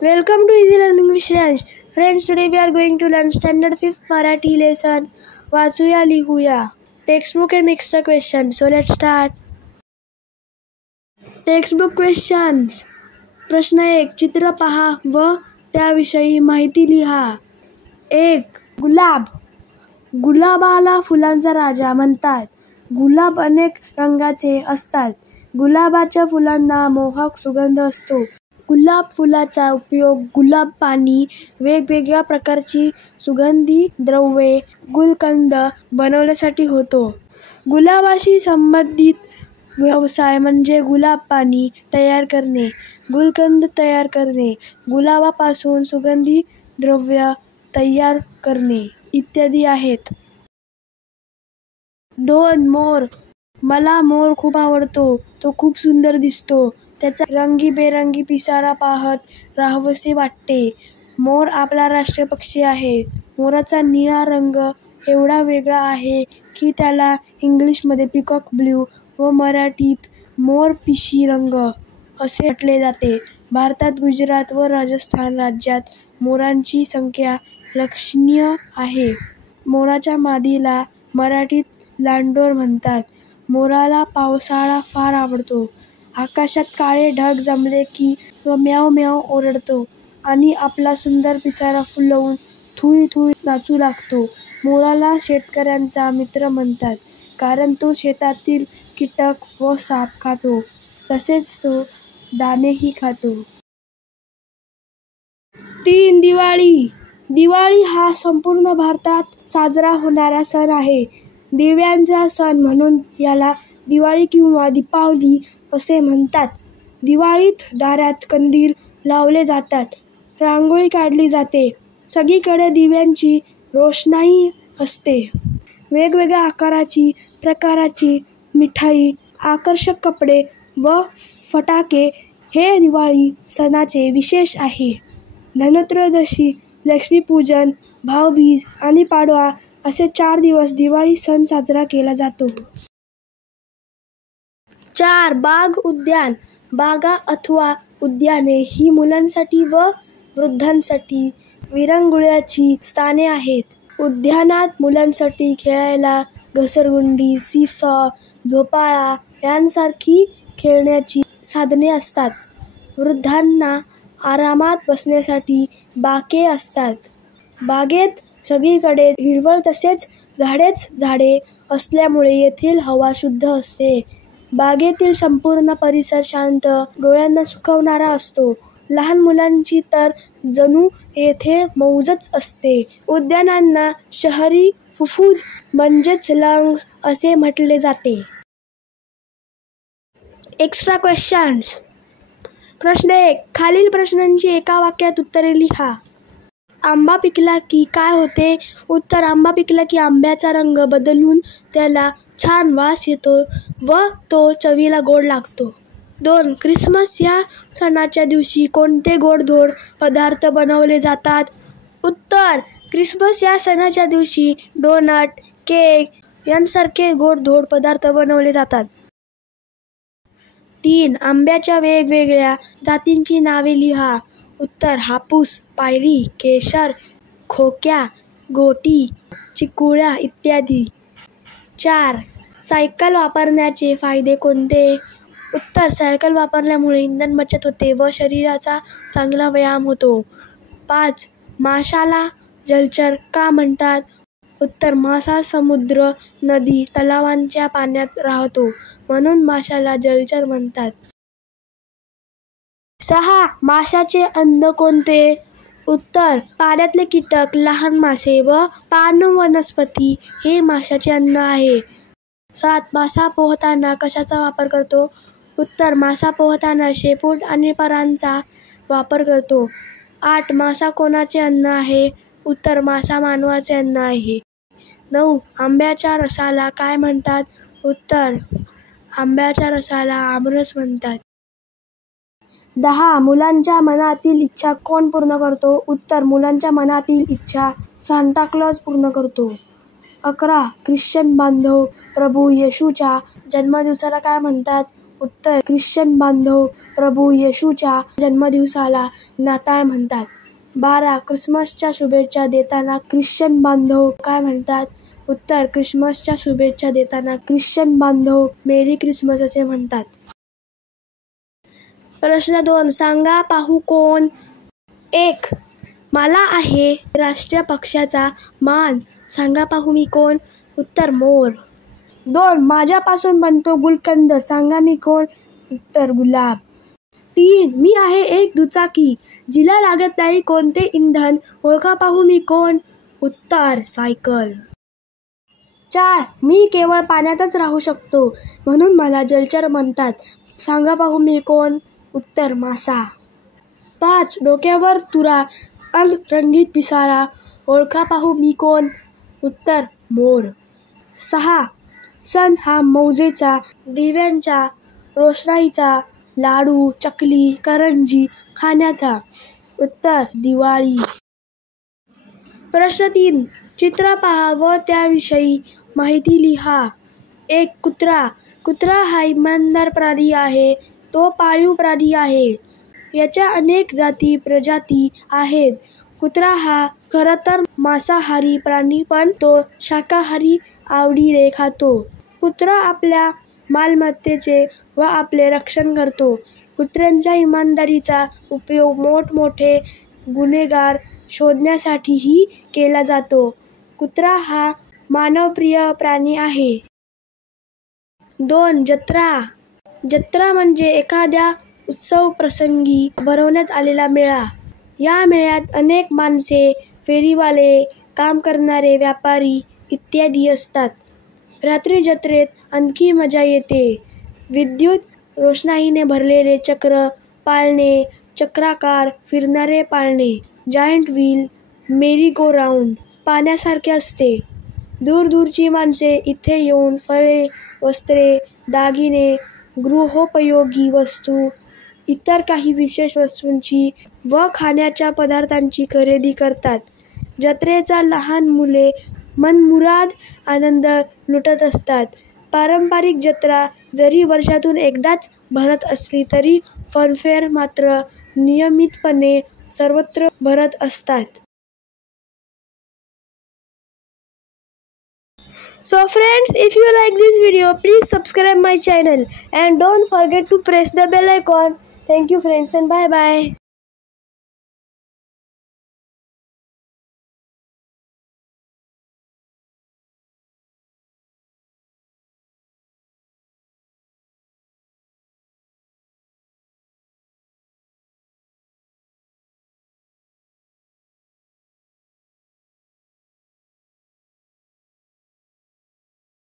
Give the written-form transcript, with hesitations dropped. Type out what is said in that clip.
Welcome to Easy Learning with Shreyansh. Friends, today we are going to learn Standard 5th Marathi lesson वाचूया लिहूया. Textbook and extra questions. So let's start. Textbook questions. प्रश्न 1. चित्र पहा व त्याविषयी माहिती लिहा. 1. गुलाब. गुलाबाला फुलांचा राजा म्हणतात. गुलाब अनेक रंगाचे असतात. गुलाबाच्या फुलांना मोहक सुगंध असतो. गुलाब फुलाचा उपयोग गुलाब पाणी, वेगवेगळ्या प्रकारची सुगंधी द्रव्ये, गुलकंद बनवण्यासाठी होतो. गुलाबाशी संबंधित व्यवसाय म्हणजे गुलाब पाणी तयार करणे, गुलकंद तयार करणे, गुलाबापासून सुगंधी द्रव्य तयार करणे इत्यादी आहेत. 2. मोर. मला मोर खूप आवडतो. तो खूप सुंदर दिसतो. त्याचा रंगीबेरंगी पिसारा पाहत राहावेसे वाटते. मोर आपला राष्ट्रीय पक्षी आहे. मोराचा निळा रंग एवढा वेगळा आहे की त्याला इंग्लिशमध्ये पीकॉक ब्ल्यू व मराठीत मोरपिशी रंग असे म्हटले जाते. भारतात गुजरात व राजस्थान राज्यात मोरांची संख्या लक्षणीय आहे. मोराच्या मादीला मराठीत लांडोर म्हणतात. मोराला पावसाळा फार आवडतो. आकाशात काळे ढग जमले की तो म्याव म्याव ओरडतो आणि आपला सुंदर पिसारा फुलवून थुई थुई नाचू लागतो. मोराला शेतकऱ्यांचा मित्र म्हणतात कारण तो शेतातील कीटक व साप खातो. तसेच तो दाणेही खातो. 3. दिवाळी. दिवाळी हा संपूर्ण भारतात साजरा होणारा सण आहे. दिव्यांचा सण म्हणून याला दिवाळी किंवा दीपावली असे म्हणतात. दिवाळीत दारात कंदील लावले जातात. रांगोळी काढली जाते. सगळीकडे दिव्यांची रोषणाई असते. वेगवेगळ्या आकाराची, प्रकाराची मिठाई, आकर्षक कपडे व फटाके हे दिवाळी सणाचे विशेष आहे. धनत्रयोदशी, लक्ष्मीपूजन, भाऊबीज आणि पाडवा असे 4 दिवस दिवाळी सण साजरा केला जातो. 4. बाग उद्यान. बागा अथवा उद्याने ही मुलांसाठी व वृद्धांसाठी विरंगुळ्याची स्थाने आहेत. उद्यानात मुलांसाठी खेळायला घसरगुंडी, सीसॉ, झोपाळा यांसारखी खेळण्याची साधने असतात. वृद्धांना आरामात बसण्यासाठी बाके असतात. बागेत सगळीकडे हिरवळ तसेच झाडेच झाडे असल्यामुळे येथील हवा शुद्ध असते. बागेतील संपूर्ण परिसर शांत, डोळ्यांना सुखवणारा असतो. लहान मुलांची तर जणू येथे मौजच असते. उद्यानांना शहरी फुफ्फुस म्हणजेच लंग्स असे म्हटले जाते. Extra questions. प्रश्न 1. खालील प्रश्नांची एका वाक्यात उत्तरे लिहा. आंबा पिकला की काय होते? उत्तर. आंबा पिकला की आंब्याचा रंग बदलून त्याला छान वास येतो व तो चवीला गोड लागतो. 2. ख्रिसमस या सणाच्या दिवशी कोणते गोडधोड पदार्थ बनवले जातात? उत्तर. ख्रिसमस या सणाच्या दिवशी डोनट, केक यांसारखे गोडधोड पदार्थ बनवले जातात. 3. आंब्याच्या वेगवेगळ्या जातींची नावे लिहा. उत्तर. हापूस, पायरी, केशर, खोक्या, गोटी, चिकुळ्या इत्यादी. 4. सायकल वापरण्याचे फायदे कोणते? उत्तर. सायकल वापरल्यामुळे इंधन बचत होते व शरीराचा चांगला व्यायाम होतो. 5. माशाला जलचर का म्हणतात? उत्तर. मासा समुद्र, नदी, तलावांच्या पाण्यात राहतो म्हणून माशाला जलचर म्हणतात. 6. माशाचे अन्न कोणते? उत्तर. पाण्यातले कीटक, लहान मासे व पाणवू वनस्पती हे माशाचे अन्न आहे. 7. मासा पोहताना कशाचा वापर करतो? उत्तर. मासा पोहताना शेपूट आणि परांचा वापर करतो. 8. मासा कोणाचे अन्न आहे? उत्तर. मासा मानवाचे अन्न आहे. 9. आंब्याच्या रसाला काय म्हणतात? उत्तर. आंब्याच्या रसाला आमरस म्हणतात. 10. मुलांच्या मनातील इच्छा कोण पूर्ण करतो? उत्तर. मुलांच्या मनातील इच्छा सांता क्लॉज पूर्ण करतो. 11. ख्रिश्चन बांधव प्रभू येशूच्या जन्मदिवसाला काय म्हणतात? उत्तर ख्रिश्चन बांधव प्रभू येशूच्या जन्मदिवसाला नाताळ म्हणतात. 12 ख्रिसमसच्या शुभेच्छा देताना ख्रिश्चन बांधव काय म्हणतात? उत्तर ख्रिसमसच्या शुभेच्छा देताना ख्रिश्चन बांधव मेरी ख्रिसमस असे म्हणतात. प्रश्न 2 सांगा पाहू कोण? 1 मला आहे राष्ट्रीय पक्षाचा मान, सांगा पाहू मी कोण? उत्तर मोर. 2 माझ्यापासून बनतो गुलकंद, सांगा मी कोण? उत्तर गुलाब. 3 मी आहे एक दुचाकी, जिला लागत नाही कोणते इंधन, ओळखा पाहू मी कोण? उत्तर सायकल. 4 मी केवळ पाण्यातच राहू शकतो, म्हणून मला जलचर म्हणतात, सांगा पाहू मी कोण? उत्तर मासा. 5 डोक्यावर तुरा अन रंगीत पिसारा, ओळखा पाहू मी कोण? उत्तर मोर. 6 सण हा मौजेचा, दिव्यांचा, रोषणाईचा, लाडू, चकली, करंजी खाण्याचा, उत्तर दिवाळी. प्रश्न 3 चित्र पहा व त्याविषयी माहिती लिहा. 1 कुत्रा. कुत्रा हा इमानदार प्राणी आहे. तो पाळीव प्राणी आहे. याच्या अनेक जाती प्रजाती आहेत. कुत्रा हा खरं तर मांसाहारी प्राणी, पण तो शाकाहारी आवडीने खातो. कुत्रा आपल्या मालमत्तेचे व आपले रक्षण करतो. कुत्र्यांच्या इमानदारीचा उपयोग मोठमोठे गुन्हेगार शोधण्यासाठीही केला जातो. कुत्रा हा मानवप्रिय प्राणी आहे. 2 जत्रा. जत्रा म्हणजे एखाद्या उत्सव प्रसंगी भरवण्यात आलेला मेळा. या मेळ्यात अनेक माणसे, फेरीवाले, काम करणारे व्यापारी इत्यादी असतात. रात्री जत्रेत आणखी मजा येते. विद्युत रोषणाईने भरलेले चक्र पाळणे, चक्राकार फिरणारे पाळणे, जायंट व्हील, मेरी गो राऊंड पाहण्यासारखे असते. दूरदूरची माणसे इथे येऊन फळे, वस्त्रे, दागिने, गृहोपयोगी वस्तू, इतर काही विशेष वस्तूंची व खाण्याच्या पदार्थांची खरेदी करतात. जत्रेचा लहान मुले मनमुराद आनंद लुटत असतात. पारंपरिक जत्रा जरी वर्षातून एकदाच भरत असली तरी फनफेअर मात्र नियमितपणे सर्वत्र भरत असतात. So friends, if you like this video, please subscribe my channel and don't forget to press the bell icon. Thank you friends and bye bye.